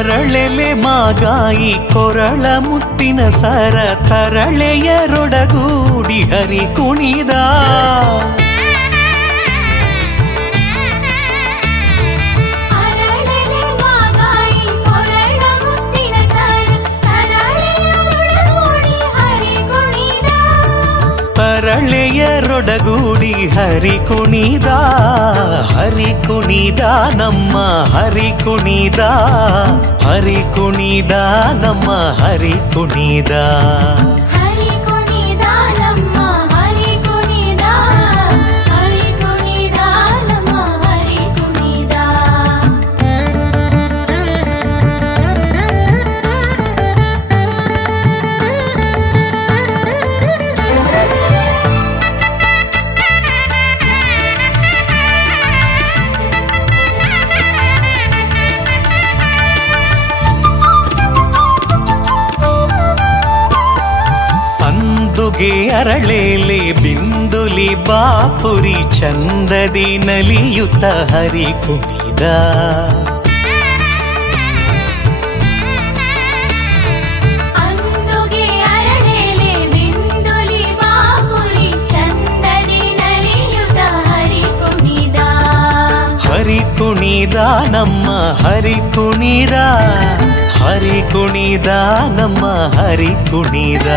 ಅರಳೆಲೆ ಮಾಗಾಯಿ ಕೊರಳ ಮುತ್ತಿನ ಸರ ತರಳೆಯರೊಡಗೂಡಿ ಹರಿ ಕುಣಿದ ತರಳೆಯರೊಡಗೂಡಿ ಹರಿ ಕುಣಿದ ಹರಿ ಕುಣಿದ ನಮ್ಮ ಹರಿ ಕುಣಿದ ಹರಿ ಕುಣಿದ ನಮ್ಮ ಹರಿ ಕುಣಿದ ಅರಳೇಲೆ ಬಿಂದುಲಿ ಬಾಪುರಿ ಚಂದದಿ ನಲಿಯುತ್ತ ಹರಿ ಕುಣಿದ ಹರಿ ಕುಣಿದ ನಮ್ಮ ಹರಿ ಕುಣಿದ ಹರಿ ಕುಣಿದ ನಮ್ಮ ಹರಿ ಕುಣಿದ